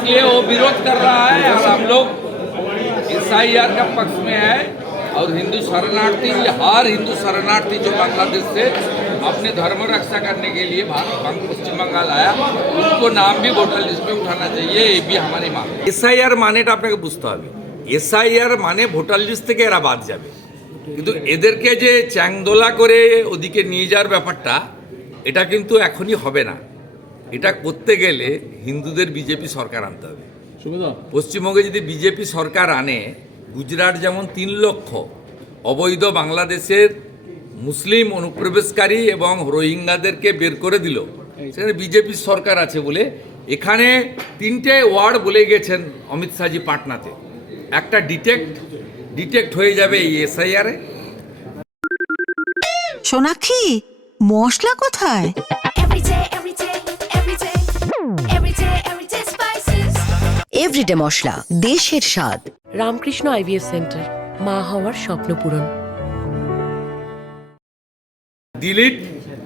इसलिए वो विरोध कर रहा है और हम लोग एस का पक्ष में है और हिंदू शरणार्थी हर हिंदू शरणार्थी जो बांग्लादेश से अपने धर्म रक्षा करने के लिए भारत बंग पश्चिम बंगाल आया उसको नाम भी वोटर लिस्ट में उठाना चाहिए ये भी हमारी मांग है এসআইআর মানেটা আপনাকে বুঝতে হবে এসআইআর মানে ভোটার লিস্ট থেকে এরা বাদ যাবে কিন্তু এদেরকে যে চ্যাংদোলা করে ওদিকে নিয়ে যাওয়ার ব্যাপারটা এটা কিন্তু এখনই হবে না এটা করতে গেলে হিন্দুদের বিজেপি সরকার আনতে হবে। পশ্চিমবঙ্গে যদি বিজেপি সরকার আনে গুজরাট যেমন তিন লক্ষ অবৈধ বাংলাদেশের মুসলিম অনুপ্রবেশকারী এবং রোহিঙ্গাদেরকে বের করে দিল সেখানে বিজেপি সরকার আছে বলে এখানে তিনটে ওয়ার্ড বলে গেছেন অমিত শাহজি পাটনাতে। একটা ডিটেক্ট ডিটেক্ট হয়ে যাবে এই এসআইআরে। সোনাক্ষী মশলা কোথায়? এভরিডে মশলা দেশের স্বাদ। রামকৃষ্ণ আইভিএফ সেন্টার মা হওয়ার স্বপ্ন পূরণ। ডিলিট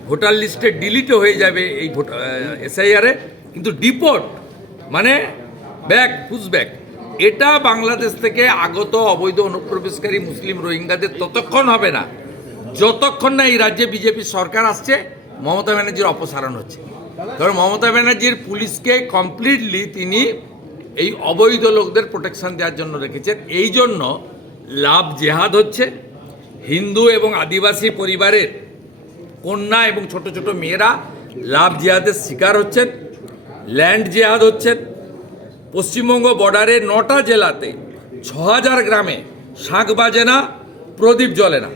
ভোটার লিস্টে ডিলিটও হয়ে যাবে এই এসআইআরে কিন্তু ডিপোর্ট মানে ব্যাক পুশ ব্যাক এটা বাংলাদেশ থেকে আগত অবৈধ অনুপ্রবেশকারী মুসলিম রোহিঙ্গাদের ততক্ষণ হবে না। যতক্ষণ না এই রাজ্যে বিজেপি সরকার আসছে মমতা ব্যানার্জির অপসারণ হচ্ছে। কারণ মমতা ব্যানার্জির পুলিশকে কমপ্লিটলি তিনি এই অবৈধ লোকদের প্রোটেকশন দেওয়ার জন্য রেখেছেন। এই জন্য লাভ জেহাদ হচ্ছে। হিন্দু এবং আদিবাসী পরিবারের কন্যা এবং ছোট ছোট মেয়েরা লাভ জেহাদের শিকার হচ্ছেন ল্যান্ড জেহাদ হচ্ছেন। পশ্চিমবঙ্গ বর্ডারে নটা জেলাতে ছ হাজার গ্রামে শাঁখ বাজে না, প্রদীপ জ্বলে না।